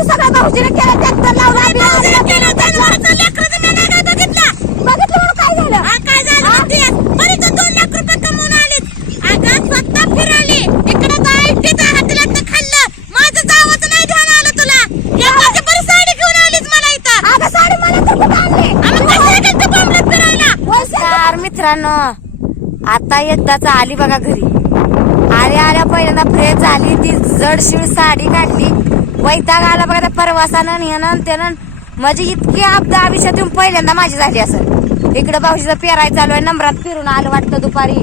करायचं सगळं भाऊजीने केलं ट्रॅक्टर लावला तू मित्रांनो. आता एकदाच आली बघा घरी. आल्या आल्या पहिल्यांदा फ्रेश झाली ती जडशीळ साडी काढली. वैताग आला बघा त्या परवासानं येणं त्यानं. म्हणजे इतकी आपदा आयुष्यात येऊन पहिल्यांदा माझी झाली असं इकडं भाऊजीचं पेरायचं चालू आहे नंबरात फिरून आलं वाटतं दुपारी.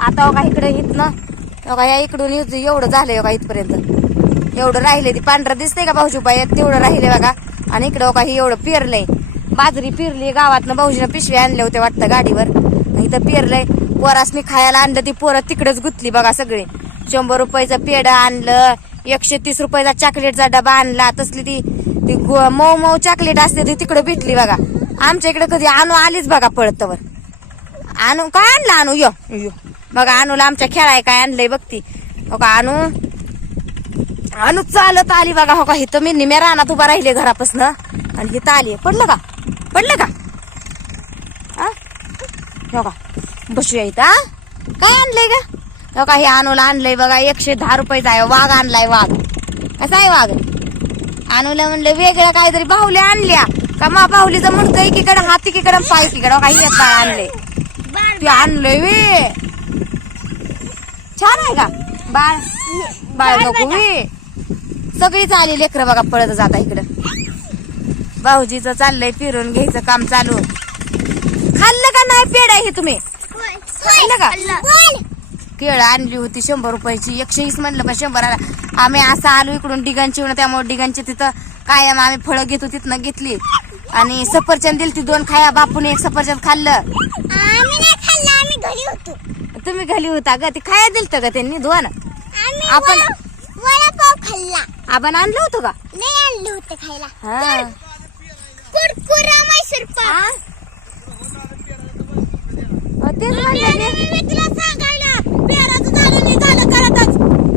आता बघा इकडे इथनं. बघा या इकडून इथं एवढं झालंय बघा इथपर्यंत. एवढं राहिले ती पांढरं दिसतंय का भाऊजी पाय तेवढं राहिले बघा. आणि इकडं बघा हे एवढं पेरलंय. बाजरी पेरली गावातनं भाऊजीनं पिशवी आणले होते वाटतं गाडीवर. इथं पेरलंय. पोरासनी खायला आणलं ती पोरं तिकडेच गुतली बघा सगळे. शंभर रुपयाचं पेढं आणलं एकशे तीस रुपयाचा चॉकलेटचा डबा आणला. तसली ती ती गो- मऊ मऊ चॉकलेट असते ती तिकडे भेटली बघा. आमच्या इकडे कधी आणू आलीच बघा पळतवर. आणू काय आणलं आणू? यो यो. बघा आणूला आमच्या खेळाय काय आणलंय बघती बघा हो आणू? आणू चालत आली बघा. हो का हिथं मी निम्या रानात उभा राहिले घरापासून. आणि इथं आली पडलं का? पडलं का? आ? हो का बसूया इथं काय आणलंय का का हे आणूला आणलंय बघा एकशे दहा रुपयाचा आहे वाघ आणलाय वाघ. कसा आहे वाघ? आणूला म्हणलं वेगळं काहीतरी बाहुल्या आणल्या. का मा बाहुलीचं मुंडकं एकीकडे हात एकीकडे पाय एकीकडे हो का हे बाळ आणलंय. ते आणलंय वे. छान आहे का? बाळ बाळ नको वे. सगळीच आली लेकरं बघा पळत जाता इकडं. भाऊजीचं चाललंय फिरून घ्यायचं काम चालू. खाल्लं का नाही पेड आहे हे तुम्ही? खाल्लं का? केळ आणली होती शंभर रुपयाची. एकशे वीस म्हणलं पण शंभर आला. आम्ही असं आलो इकडून डिगांची त्यामुळे डिगांची तिथं कायम आम्ही फळं घेतो तिथनं घेतली. आणि सफरचंद दिली ती दोन खाया बापून एक सफरचंद खाल्लं. घरी होतो. तुम्ही घाली होता ग? ती खाया दिलत का त्यांनी दोन? आपण- खाल्ला. आपण आणलं होतं का? नाही आणलं होतं खायला. हा. कुरकुरा मैसूर पाक. अहो, तेच म्हणलं ते. मी तुला सांगायला पेराचं झालं नाही झालं करतच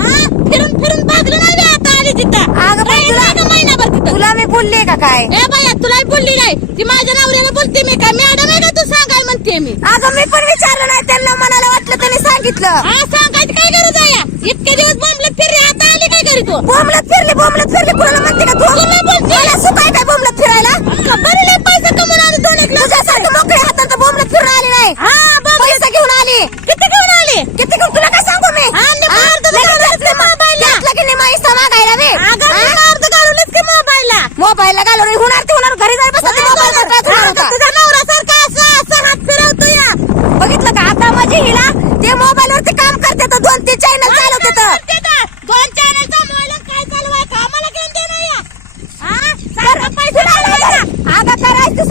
हा फिरून फिरून भागलं नाही बे आता आली तिथं अगं बाई, राहिलं तुला- नाही का महिनाभर तिथं तुला मी बोलले का काय? ए बाया तुला बोलली नाही. ती माझ्या नवऱ्याला बोलते मी काय? मॅडम आहे का तू? सांगाय म्हणते मी. अगं मी पण विचारलं नाही त्यांना मनाला वाटलं त्यांनी सांगितलं. हा सांगायची काय गरज आहे? या? इतके दिवस बोंबलत फिरली आता आली काय घरी तू? बोंबलत फिरली बोंबलत फिरली कोणाला म्हणते का तू तुला बोलते. मला सुकाय काय बोंबलत फिरायला बरं लय पैसे कमवून आली दोन एक लाख तुझ्यासारखं मोकळे हातात बोंबलत फिरून आली नाही हा पैसे घेऊन आली किती घेऊन आली किती घेऊन तुला काय सांगू मी हा, निम्मा हा? अर्ध लगेच घालूनच घेतलं की मोबाईलला. घेतलं की निम्मा हिस्सा मागायला मी अगं हा? तुला अर्ध घालूनच की मोबाईलला मोबाईलला घालून होणार ते होणार घरी जाय बसत मोबाईल हा, तर तुझा नवरा सारखा असं असं हात फिरवतो या बघितलं का आता माझी हिला ते मोबाईल वरती काम करते तर दोन तीन चॅनल चालवते तर ते तर दोन चॅनल चालवायला काय चालवाय का आम्हाला घेऊन दे ना या हा सारखं पैसे लावायला अगं करायचं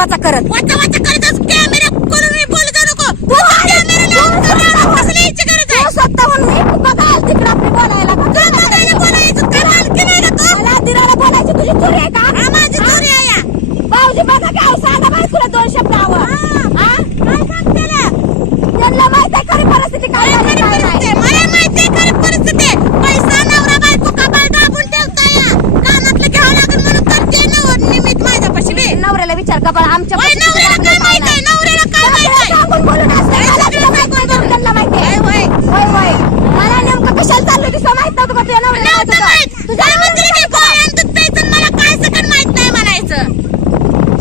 वाचा करत. का बरं आमच्या मला नेमकं कशाला चाललं माहीत नव्हतं नवऱ्याला?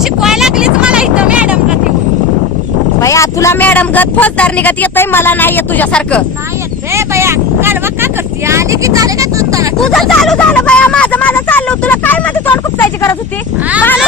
शिकवायला तुला मॅडम गत फौजदार निघत येतय मला नाही येत तुझ्यासारखं. नाही येत रे बया, कालवा का का चालू झालं माझं माझं चाललं तुला काय माझं तोंड खुपसायची गरज होती? मला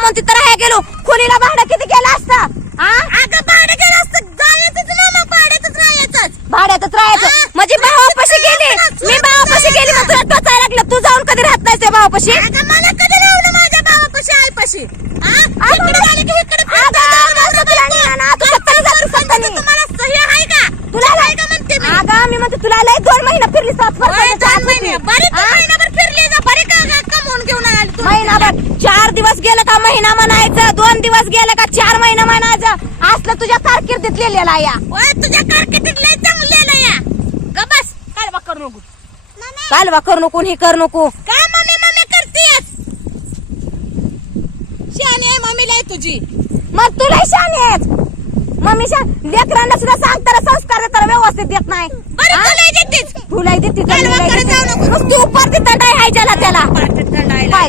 म्हणते तर हे गेलो. खुलीला भाडं किती गेलं असतं? हा दिवस गेले का चार महिना महिना असलं तुझ्या कारकिर्दीत लिहिलेला या. तुझ्या कारकिर्दीत लय चांगलेलं या. कालवा करू नको. कालवा करू नको हे कर नको. का मम्मी मम्मी शाने आहे मम्मी लय तुझी. मग तुला शाने आहेस. मम्मी शान लेकरांना सुद्धा सांगताना संस्कार तर व्यवस्थित देत नाही. तुला देते तू पर तिथं हायच्याला त्याला. काय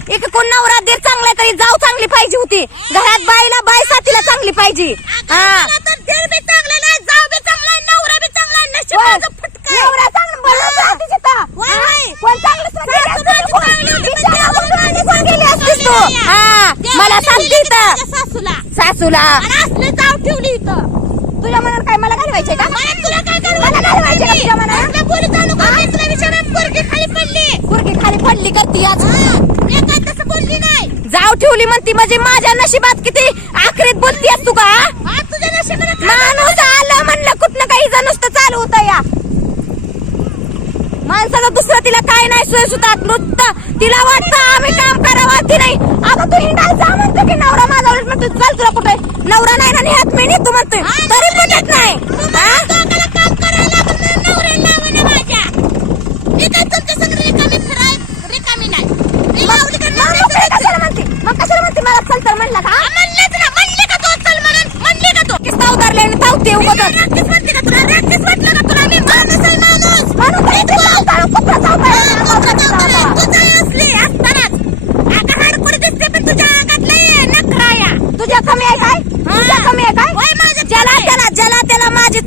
एक कोण नवरा दीर चांगला तरी जाऊ चांगली पाहिजे होती. घरात बाईला बाई साथीला चांगली पाहिजे. मला सासूला? सासूला. तुझ्या मनात काय मला घालवायचे का घालवायचे खाली पडली. गुरगी खाली पडली आज. जाऊ ठेवली म्हणती म्हणजे माझ्या नशिबात किती आखरीत बोलती तू का माणूस आलं. म्हणलं कुठनं काही जण नुसतं चालू होत या. माणसाचं दुसरं तिला काय नाही सोय सुद्धा नुसतं तिला वाटतं आम्ही काम करावं की नाही. आता तू हिंडाल जा म्हणतो की नवरा माझा म्हणतो चल तुला कुठे. नवरा नाही ना नेहत मी तू म्हणतोय. तरी पटत नाही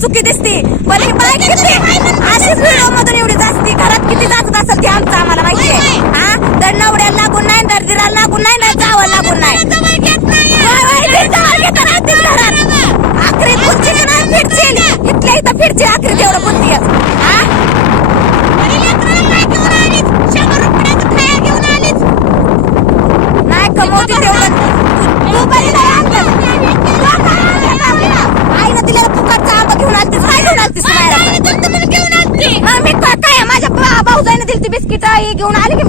चुकी दिसते. पण ही बाईक किती अशीच व्हिडिओ मधून एवढी घेऊन आले की